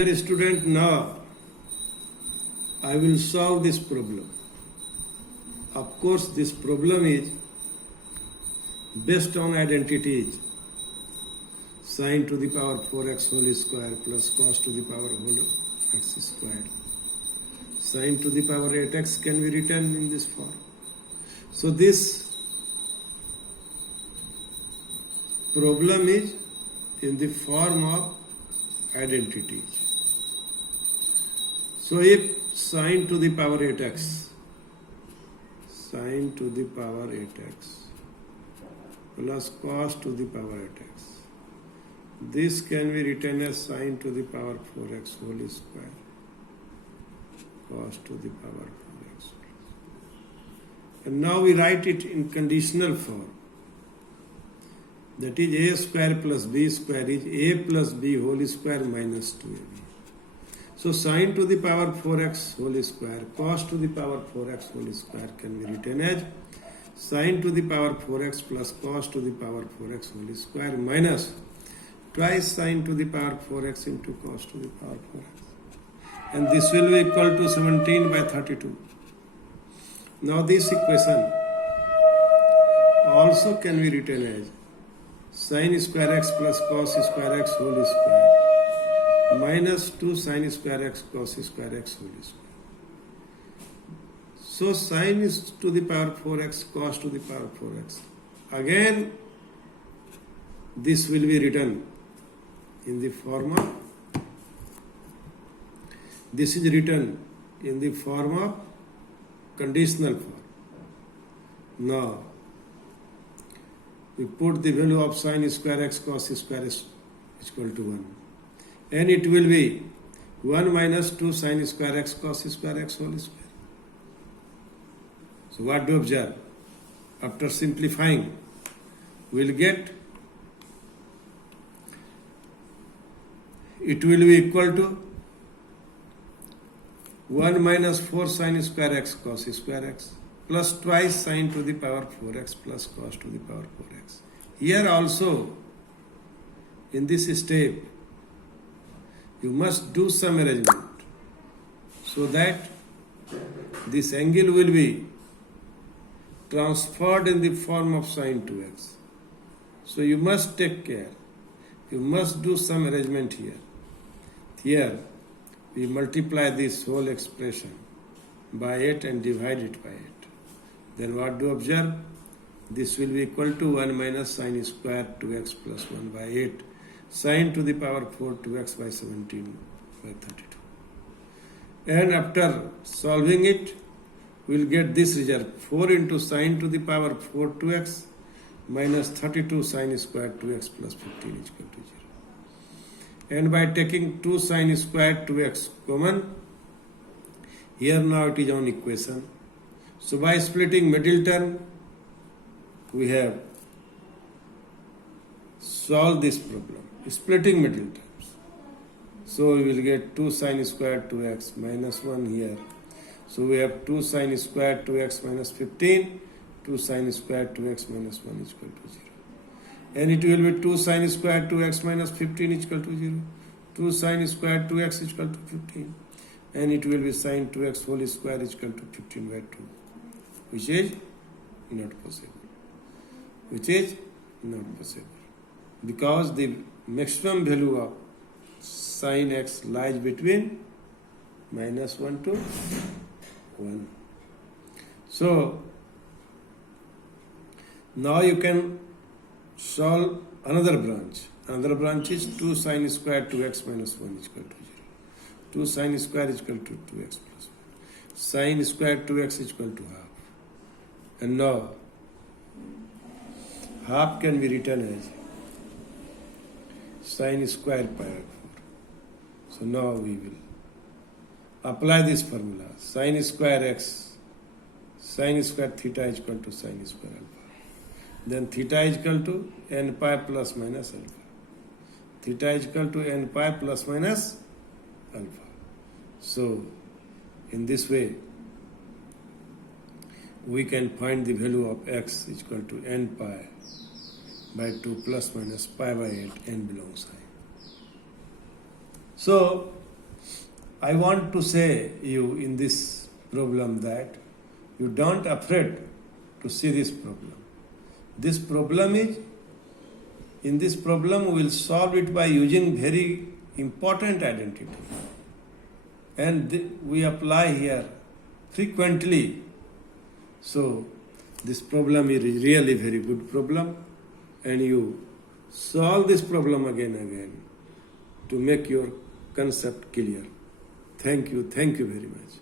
Dear student, now I will solve this problem. Of course, this problem is based on identities sin to the power 4x whole square plus cos to the power whole x square. Sin to the power 8x can be written in this form. So this problem is in the form of identities. So if sin to the power 8x, sin to the power 8x plus cos to the power 8x, this can be written as sin to the power 4x whole square, cos to the power 4x. And now we write it in conditional form. That is a square plus b square is a plus b whole square minus 2ab. So sin to the power 4x whole square, cos to the power 4x whole square can be written as sin to the power 4x plus cos to the power 4x whole square minus twice sin to the power 4x into cos to the power 4x. And this will be equal to 17 by 32. Now this equation also can be written as sin square x plus cos square x whole square minus 2 sin square x cos square x whole square. So sin is to the power 4x, cos to the power 4x. Again, this will be written in the form of, this is written in the form of conditional form. Now, we put the value of sin square x cos square is equal to 1. And it will be 1 minus 2 sin square x cos square x whole square. So what do you observe? After simplifying, we will get it will be equal to 1 minus 4 sin square x cos square x plus twice sin to the power 4x plus cos to the power 4x. Here also, in this step, you must do some arrangement so that this angle will be transferred in the form of sin 2x. So you must take care. You must do some arrangement here. Here, we multiply this whole expression by 8 and divide it by 8. Then what do you observe? This will be equal to 1 minus sin square 2x plus 1 by 8. Sin to the power 4 2x by 17 by 32. And after solving it, we will get this result. 4 into sin to the power 4 2x minus 32 sin square 2x plus 15 is equal to 0. And by taking 2 sin square 2x common, here now it is on equation. So by splitting middle term, we have solved this problem. Splitting middle terms. So we will get 2 sin square 2x minus 1 here. So we have 2 sin square 2x minus 15, 2 sin square 2x minus 1 is equal to 0. And it will be 2 sin square 2x minus 15 is equal to 0. 2 sin square 2x is equal to 15. And it will be sin 2x whole square is equal to 15 by 2. Which is not possible. Which is not possible. Because the maximum value of sin x lies between minus 1 to 1. So, now you can solve another branch. Another branch is 2 sin square 2x minus 1 is equal to 0. 2 sin square is equal to 2x plus 1. Sin square 2x is equal to half. And now, half can be written as sin square pi by 4. So now we will apply this formula. Sin square x, sin square theta is equal to sin square alpha. Then theta is equal to n pi plus minus alpha. Theta is equal to n pi plus minus alpha. So in this way, we can find the value of x is equal to n pi by 2 plus minus pi by 8 n belongs I. So I want to say you in this problem that you don't afraid to see this problem. This problem is, in this problem we will solve it by using very important identity. And we apply here frequently. So this problem is really very good problem, and you solve this problem again and again to make your concept clear. Thank you very much.